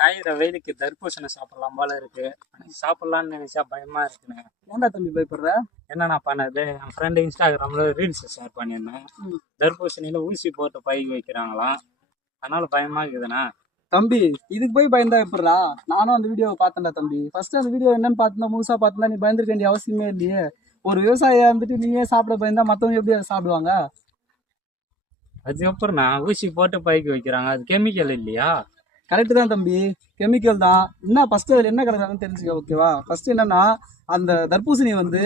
காயிற வெயிலுக்கு தர்பூசணி சாப்பிடலாம் போல இருக்கு. சாப்பிடலாம்னு நினைச்சா பயமா இருக்குண்ணே ஏன்டா தம்பி பயப்படுற? என்னண்ணா பண்ணது? என் ஃப்ரெண்டு இன்ஸ்டாகிராம்ல ரீல்ஸ் ஷேர் பண்ணியிருந்தேன். தர்பூசணியில ஊசி போட்டு பைக்கு வைக்கிறாங்களாம். அதனால பயமா இருக்குதுண்ணா. தம்பி இதுக்கு போய் பயந்தா எப்படிடா? நானும் அந்த வீடியோவை பார்த்தேன்டா தம்பி. ஃபர்ஸ்ட் அந்த வீடியோ என்னன்னு பார்த்துனா முழுசா பார்த்துனா நீ பயந்துருக்க வேண்டிய அவசியமே இல்லையே. ஒரு விவசாயியா இருந்துட்டு நீயே சாப்பிட பயந்தா மத்தவங்க எப்படி அதை சாப்பிடுவாங்க? அதுக்கப்புறம்ண்ணா ஊசி போட்டு பைக்கு வைக்கிறாங்க. அது கெமிக்கல் இல்லையா? கரெக்டு தான் தம்பி. கெமிக்கல் தான். என்ன ஃபஸ்ட்டு அதில் என்ன கலக்குறாங்கன்னு தெரிஞ்சுக்க ஓகேவா ஃபஸ்ட்டு என்னன்னா அந்த தர்பூசணி வந்து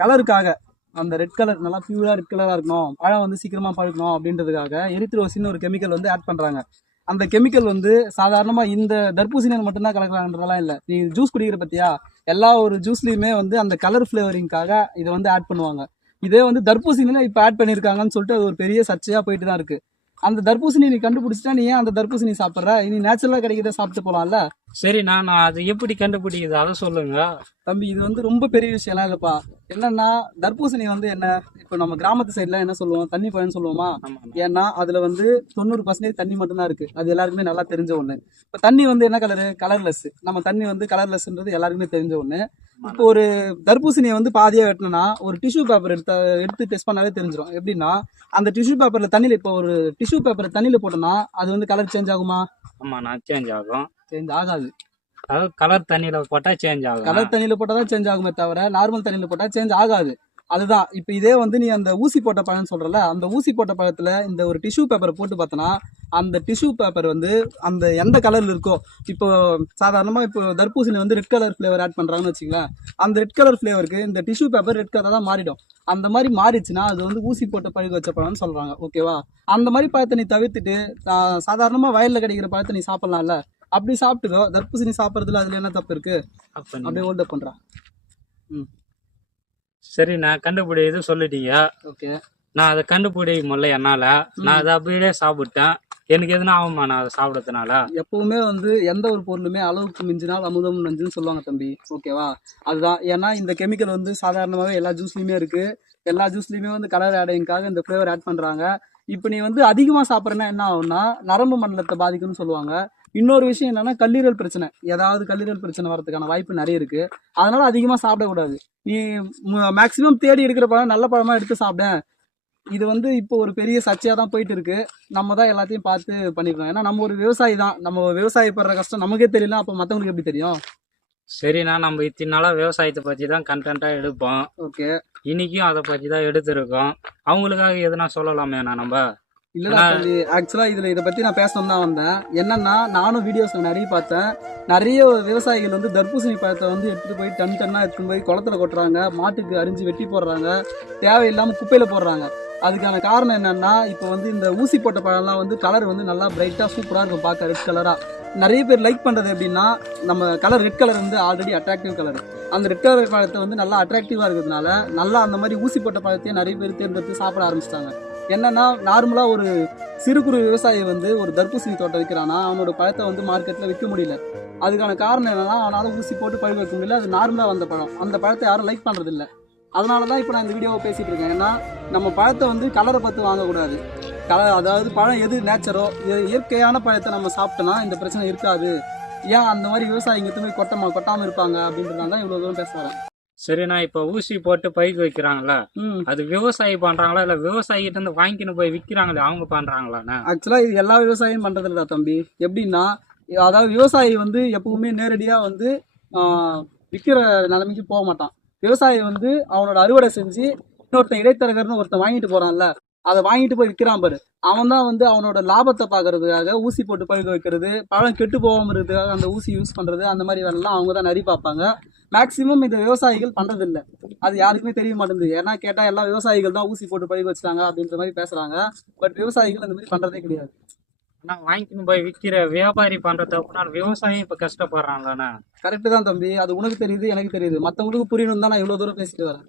கலருக்காக அந்த ரெட் கலர் நல்லா பியூரா ரெட் கலராக இருக்கணும். பழம் வந்து சீக்கிரமாக பழுக்கணும் அப்படின்றதுக்காக எரித்ரோசின்னு ஒரு கெமிக்கல் வந்து ஆட் பண்ணுறாங்க அந்த கெமிக்கல் வந்து சாதாரணமாக இந்த தர்பூசணியில் மட்டும்தான் கலக்குறாங்கன்றதெல்லாம் இல்லை. நீ ஜூஸ் குடிக்கிற பத்தியா? எல்லா ஒரு ஜூஸ்லேயுமே வந்து அந்த கலர் ஃப்ளேவரிங்காக இதை வந்து ஆட் பண்ணுவாங்க. இதே வந்து தர்பூசணியில் இப்போ ஆட் பண்ணியிருக்காங்கன்னு சொல்லிட்டு அது ஒரு பெரிய சர்ச்சையாக போயிட்டு தான் இருக்குது அந்த தர்பூசணி நீ கண்டுபிடிச்சிட்டா நீ ஏன் அந்த தர்பூசணி சாப்பிட்ற? நீ நேச்சுரலா கிடைக்கிறத சாப்பிட்டு போலாம்ல? சரி நான் அது எப்படி கண்டுபிடிக்குது அதை சொல்லுங்க. தம்பி இது வந்து ரொம்ப பெரிய விஷயம்லாம் இல்லப்பா. என்னன்னா தர்பூசணி வந்து என்ன? இப்போ நம்ம கிராமத்து சைட்ல என்ன சொல்லுவோம்? தண்ணி பழம்னு சொல்லுவோமா. ஏன்னா அதுல வந்து தொண்ணூறு பர்சன்டேஜ் தண்ணி மட்டும்தான் இருக்கு. அது எல்லாருக்குமே நல்லா தெரிஞ்ச ஒண்ணு. இப்போ தண்ணி வந்து என்ன கலரு கலர்லெஸ் நம்ம தண்ணி வந்து கலர்லெஸ்ன்றது எல்லாருக்குமே தெரிஞ்ச ஒண்ணு. இப்போ ஒரு தர்பூசணியை வந்து பாதியா வெட்டினா ஒரு டிஷ்யூ பேப்பர் எடுத்து எடுத்து டெஸ்ட் பண்ணாலே தெரிஞ்சிடும் எப்படின்னா அந்த டிஷ்யூ பேப்பர்ல தண்ணியில இப்போ ஒரு டிஷ்யூ பேப்பர் தண்ணியில போட்டோம்னா அது வந்து கலர் சேஞ்ச் ஆகுமா? ஆமாண்ணா சேஞ்ச் ஆகும். சேஞ்ச் ஆகாது. அதாவது கலர் தண்ணியில போட்டா சேஞ்ச் ஆகும்? கலர் தண்ணியில போட்டால் தான் சேஞ்ச் ஆகுமே தவிர நார்மல் தண்ணியில போட்டா சேஞ்ச் ஆகாது. அதுதான். இப்போ இதே வந்து நீ அந்த ஊசி போட்ட பழம்னு சொல்றல அந்த ஊசி போட்ட பழத்துல இந்த ஒரு டிஷ்யூ பேப்பரை போட்டு பார்த்தனா அந்த டிஷ்யூ பேப்பர் வந்து அந்த எந்த கலர்ல இருக்கோ இப்போ சாதாரணமா இப்போ தர்பூசணி வந்து ரெட் கலர் ஃபிளேவர் ஆட் பண்றாங்கன்னு வச்சுங்களேன் அந்த ரெட் கலர் ஃபிளேவருக்கு இந்த டிஷ்யூ பேப்பர் ரெட் கலர் தான் மாறிடும். அந்த மாதிரி மாறிச்சுன்னா அது வந்து ஊசி போட்ட பழுக வச்ச பழம்னு சொல்றாங்க. ஓகேவா அந்த மாதிரி பழத்தை நீ தவிர்த்துட்டு ஆஹ், சாதாரணமா வயல்ல கிடைக்கிற பழத்தை நீ சாப்பிடலாம்ல? அப்படி சாப்பிட்டுக்கோ தர்பூசணி சாப்பிட்றதுல அதுல என்ன தப்பு இருக்கு? அப்ப நீ- அப்படியே ஹோல்ட் பண்றா. சரி நான் கண்டுபிடி இது சொல்லிட்டீங்க. ஓகே. நான் அதை கண்டுபிடி முடியல என்னால. நான் அதை அப்படியே சாப்பிட்டேன். எனக்கு எதுனா ஆகுமா நான் அதை சாப்பிடறதுனால? எப்பவுமே வந்து எந்த ஒரு பொருளுமே அளவுக்கு மிஞ்சினால் அமுதம் நஞ்சுன்னு சொல்லுவாங்க தம்பி. ஓகேவா? அதுதான். ஏன்னா இந்த கெமிக்கல் வந்து சாதாரணமாகவே எல்லா ஜூஸ்லையுமே இருக்கு. எல்லா ஜூஸ்லையுமே வந்து கலர் ஆடைங்காக இந்த ஃப்ளேவர் ஆட் பண்றாங்க. இப்போ நீ வந்து அதிகமாக சாப்பிட்றனா என்ன ஆகும்னா நரம்பு மண்டலத்தை பாதிக்கும்னு சொல்லுவாங்க. இன்னொரு விஷயம் என்னன்னா கல்லீரல் பிரச்சனை. ஏதாவது கல்லீரல் பிரச்சனை வரதுக்கான வாய்ப்பு நிறைய இருக்கு. அதனால அதிகமாக சாப்பிடக்கூடாது. நீ மேக்சிமம் தேடி எடுக்கிற பழம் நல்ல பழமா எடுத்து சாப்பிட. இது வந்து இப்போ ஒரு பெரிய சர்ச்சையாக தான் போயிட்டு இருக்கு நம்ம தான் எல்லாத்தையும் பார்த்து பண்ணிருக்கோம் ஏன்னா நம்ம ஒரு விவசாயி தான். நம்ம விவசாயி படுற கஷ்டம் நமக்கே தெரியல. அப்போ மற்றவங்களுக்கு எப்படி தெரியும்? சரிண்ணா நம்ம இத்தனை நாளா விவசாயத்தை பத்தி தான் கண்டென்ட்டா எடுப்போம். ஓகே. இன்னைக்கும் அதை பத்தி தான் எடுத்திருக்கோம். அவங்களுக்காக எதுனா சொல்லலாமேண்ணா நம்ம? இல்லடா தம்பி ஆக்சுவலா இதுல இதை பத்தி நான் பேசணும் தான் வந்தேன். என்னன்னா நானும் வீடியோஸ் நிறைய பார்த்தேன். நிறைய விவசாயிகள் வந்து தர்பூசணி பழத்தை வந்து எடுத்துட்டு போய் டன் டன்னா எடுத்துட்டு போய் குளத்துல கொட்டுறாங்க. மாட்டுக்கு அரிஞ்சு வெட்டி போடுறாங்க. தேவையில்லாம குப்பையில போடுறாங்க. அதுக்கான காரணம் என்னன்னா இப்போ வந்து இந்த ஊசி போட்ட பழம்லாம் வந்து கலர் வந்து நல்லா பிரைட்டா சூப்பரா இருக்கும். பார்க்க ரெட் கலரா நிறைய பேர் லைக் பண்ணுறது எப்படின்னா நம்ம கலர் ரெட் கலர் வந்து ஆல்ரெடி அட்ராக்டிவ் கலர் அந்த ரெட் கலர் பழத்தை வந்து நல்லா அட்ராக்டிவாக இருக்கிறதுனால நல்லா அந்த மாதிரி ஊசி போட்ட பழத்தையும் நிறைய பேர் தேர்ந்தெடுத்து சாப்பிட ஆரம்பிச்சிட்டாங்க. என்னன்னா நார்மலாக ஒரு சிறு குறு விவசாயி வந்து ஒரு தர்பூசணி தோட்டம் விற்கிறானா அவனோட பழத்தை வந்து மார்க்கெட்டில் விற்க முடியல. அதுக்கான காரணம் என்னன்னா அவனால் ஊசி போட்டு பழுக்க வைக்க முடியல அது நார்மலாக வந்த பழம். அந்த பழத்தை யாரும் லைக் பண்ணுறதில்ல அதனால தான் இப்போ நான் இந்த வீடியோவை பேசிகிட்டு இருக்கேன். ஏன்னா நம்ம பழத்தை வந்து கலரை பார்த்து வாங்கக்கூடாது. கலர் அதாவது பழம் எது நேச்சரோ இயற்கையான பழத்தை நம்ம சாப்பிட்டோம்னா இந்த பிரச்சனை இருக்காது. ஏன் அந்த மாதிரி விவசாயிங்க போய் கொட்டமா கொட்டாம இருப்பாங்க அப்படின்றதுனால தான் இவ்வளவு தூரம் பேச வரேன் சரிண்ணா இப்ப ஊசி போட்டு பைக்கு வைக்கிறாங்களா? ம். அது விவசாயி பண்றாங்களா? இல்ல விவசாயிகிட்ட இருந்து வாங்கின்னு போய் விக்கிறாங்களே அவங்க பண்றாங்களாண்ணா? ஆக்சுவலா இது எல்லா விவசாயியும் பண்றது இல்லடா தம்பி. எப்படின்னா அதாவது விவசாயி வந்து எப்பவுமே நேரடியா வந்து ஆஹ், விக்கிற நிலைமைக்கு போக மாட்டான். விவசாயி வந்து அவனோட அறுவடை செஞ்சு இன்னொருத்தன் இடைத்தரகர்னு ஒருத்தன் வாங்கிட்டு போறான்ல அதை வாங்கிட்டு போய் விற்கிறான் பாரு. அவன் தான் வந்து அவனோட லாபத்தை பார்க்கறதுக்காக ஊசி போட்டு பழுக்க வைக்கிறது பழம் கெட்டு போகாம இருக்கிறதுக்காக அந்த ஊசி யூஸ் பண்றது அந்த மாதிரி வேலைலாம் அவங்க தான் நிறைய பார்ப்பாங்க. மேக்சிமம் இந்த விவசாயிகள் பண்றது இல்ல அது யாருக்குமே தெரிய மாட்டேங்குது. ஏன்னா கேட்டா எல்லா விவசாயிகள் தான் ஊசி போட்டு பழுக்க வச்சிட்டாங்க அப்படின்ற மாதிரி பேசுறாங்க. பட் விவசாயிகள் அந்த மாதிரி பண்றதே கிடையாது. ஆனா வாங்கின்னு போய் விக்கிற வியாபாரி பண்ற தப்புனால விவசாயி இப்ப கஷ்டப்படுறாங்களாண்ணா? கரெக்டு தான் தம்பி. அது உனக்கு தெரியுது எனக்கு தெரியுது. மற்றவங்களுக்கு புரியணும் தான் நான் இவ்வளோ தூரம் பேசிட்டு வரேன்.